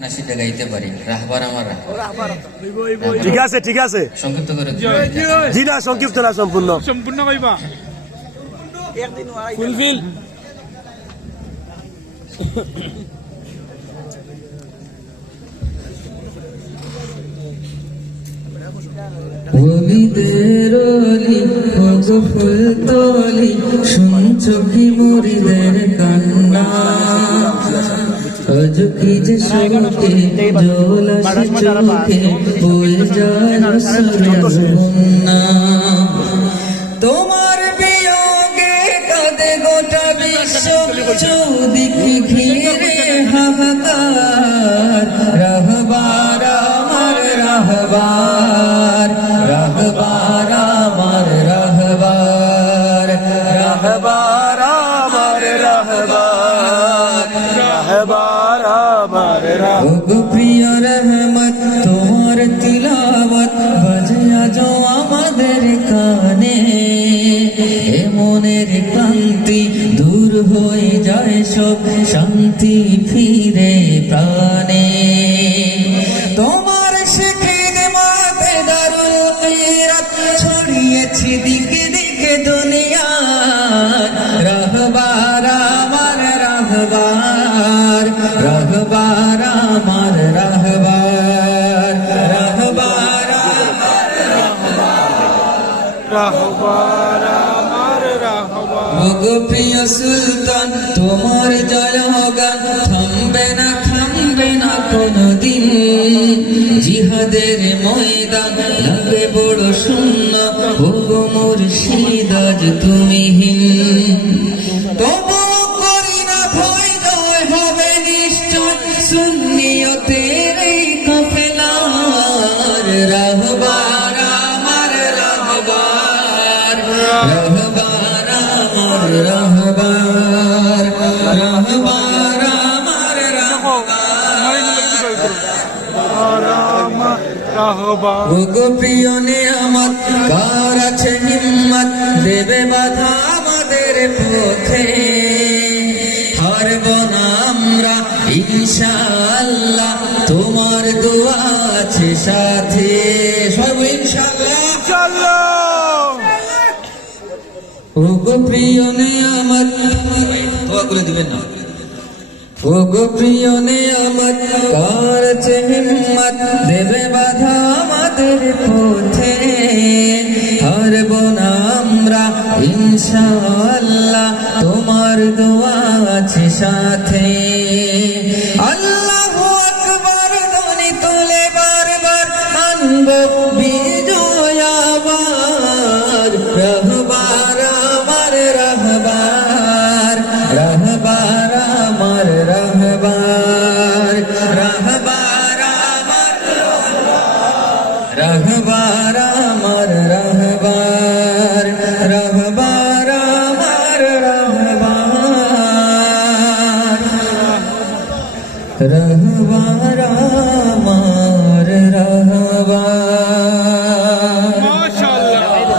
নাসিটা গাইতে পারি। রাহবার আমার ঠিক আছে ঠিক আছে। সংক্ষিপ্ত করে জি না সংক্ষিপ্ত না সম্পূর্ণ। সম্পূর্ণ পাইবা ফুলফিল অলিদের অলি ভোগ ফুল। তলি শুনছ কি মরিদের আজ যে শোকে জল আসে চোখে তোমার বিয়োগে কাঁদে গোটা বিশ্ব চৌদিকে ঘিরে হাহাকার। রহবার আমার রহবার রহবার আমার রহবার রহবার আমার রহবার রহবার ওগো প্রিয় রহমত, তোমার আমাদের কানে। দূর হয়ে যায় শান্তি ফিরে তোমার দিকে দিকে দুনিয়া রহবার আমার, রহবার রহবার আমার রহবার রহবার রাহবার আমার রাহবার। ওগো প্রিয় সুলতান, তোমার জয় গান থামবে না থামবে না কোনদিন। জিহাদের ময়দান লাগে বড় শূন্য। ওগো মুর্শিদ, আজ তুমি হীন। তবু রাহবার ওগো প্রিয় নিয়ামত কার আছে হিম্মত দেবে বাধা আমাদের পথে। হারব না আমরা ইনশাআল্লাহ তোমার দোয়া আছে সাথে। সব ইনশাআল্লাহ। ওগো প্রিয় নিয়ামত দোয়া করে দিবেন না। ওগো প্রিয় নিয়ামত কার আছে হিম্মত দেবে পথে হারব না আমরা, ইনশাআল্লাহ তোমার দোয়া আছে সাথে। আল্লাহু ধ্বনি তোলে বারবার আনব বিজয় আবার। রহবার আমার রহবার রহবার রহবার আমার রহবার রহবার আমার রহবার। রহবার আমার রহ